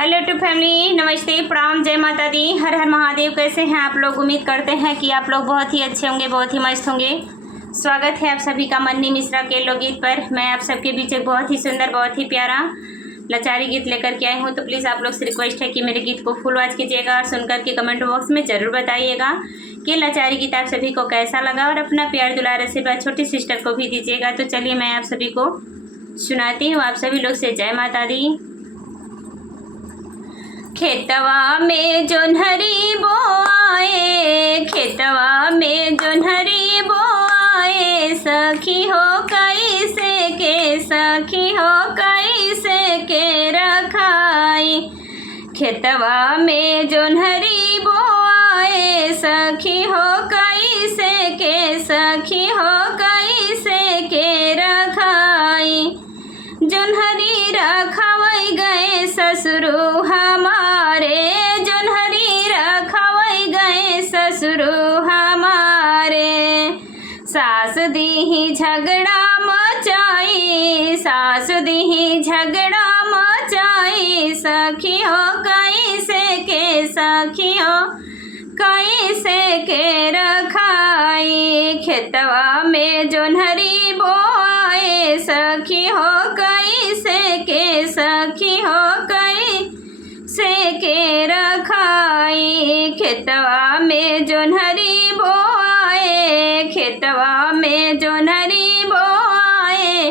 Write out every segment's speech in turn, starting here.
Hello two family, नमस्ते, प्रणाम, जय माता दी, हर हर महादेव। कैसे हैं आप लोग? उम्मीद करते हैं कि आप लोग बहुत ही अच्छे होंगे, बहुत ही मस्त होंगे। स्वागत है आप सभी का मन्नी मिश्रा के लोकगीत पर। मैं आप सबके बीच एक बहुत ही सुंदर, बहुत ही प्यारा लाचारी गीत लेकर के आई हूँ। तो प्लीज़ आप लोग से रिक्वेस्ट है कि मेरे गीत को फुल वॉच कीजिएगा और सुनकर के कमेंट बॉक्स में ज़रूर बताइएगा कि लाचारी गीत आप सभी को कैसा लगा, और अपना प्यार दुलार आशीर्वाद छोटी सिस्टर को भी दीजिएगा। तो चलिए मैं आप सभी को सुनाती हूँ। आप सभी लोग से जय माता दी। खेतवा में जोन्हरी बोआए, खेतवा में जोन्हरी बोआए, सखी हो कैसे के, सखी हो कैसे के रखाई। खेतवा में जोन्हरी बोआए, सखी हो कैसे के, सखी हो कैसे के रखाई। जोन्हरी रखवै गए ससुरु हमारे, जोन्हरी रखवै गए ससुरु हमारे। सास दीही झगड़ा मचाई, सास दीही झगड़ा मचाई, सखी हो कैसे के, सखी हो कैसे के रखाई। खेतवा में जोन्हरी बोआए, सखी हो कैसे के, सखी हो कैसे के रखाई। खेतवा में जोन्हरी बोआए, खेतवा में जोन्हरी बोआए,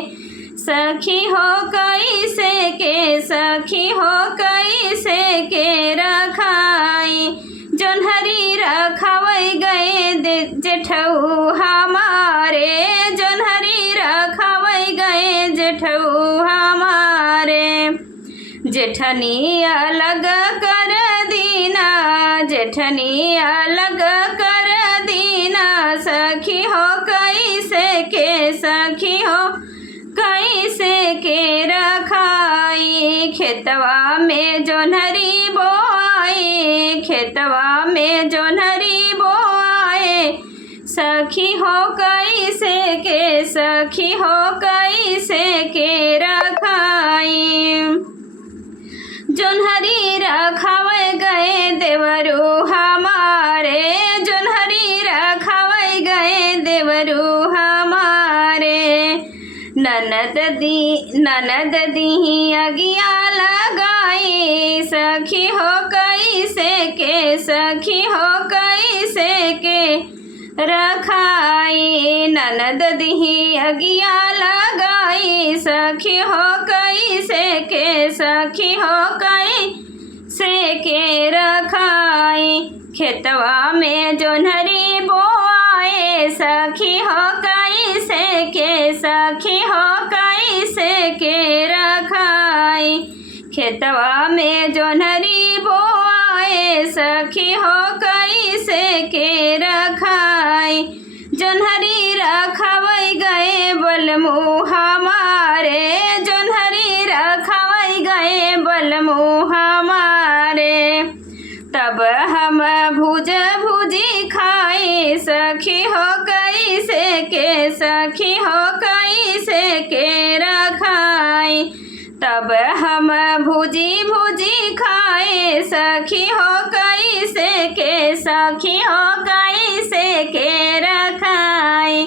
सखी हो कैसे के, सखी हो कैसे के रखाई। जोन्हरी रखवै गए जेठऊ हमारे, जोन्हरी रखवै गए जेठऊ हमारे। जेठनी अलग कर दीना, जेठनी अलग कर दीना, सखी हो कैसे के, सखी हो कैसे के रखाई। खेतवा में जोन्हरी बोआए, खेतवा में जोन्हरी बोआए, सखी हो कैसे के, सखी हो कैसे के रखाई। जोन्हरी रखवै गए देवरू हमारे, जोन्हरी रखवै गए देवरू हमारे। ननद दी अगिया लगाई, सखी हो कैसे के, सखी हो कैसे के रखाई। ननद दी अगिया लगाई, सखी हो कैसे के, सखी हो कैसे के रखाई। खेतवा में जोन्हरी बोआए, सखी हो कैसे के, सखी हो कैसे के रखाई। खेतवा में जोन्हरी बोआए, सखी हो कैसे के रखाई। जोन्हरी रखवै गए बलमु हमारे, जोन्हरी रखवै गए बलमु हमारे। तब हम भुज भुजी खाई, सखी हो कैसे के, सखी हो कैसे के रखाई। तब हम भुजी भुजी खाए, सखी हो कैसे के, सखी हो कैसे के रखाई।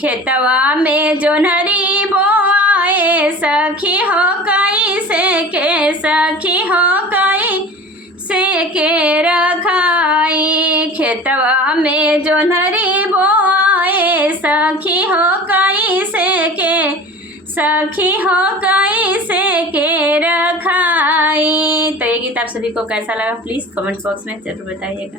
खेतवा में जोन्हरी बोआए, सखी हो कैसे के, सखी हो कैसे के रखाई। खेतवा में जोन्हरी बोआए, सखी हो कैसे के, सखी हो कैसे के रखाई। तो ये गीत आप सभी को कैसा लगा प्लीज़ कमेंट बॉक्स में ज़रूर बताइएगा।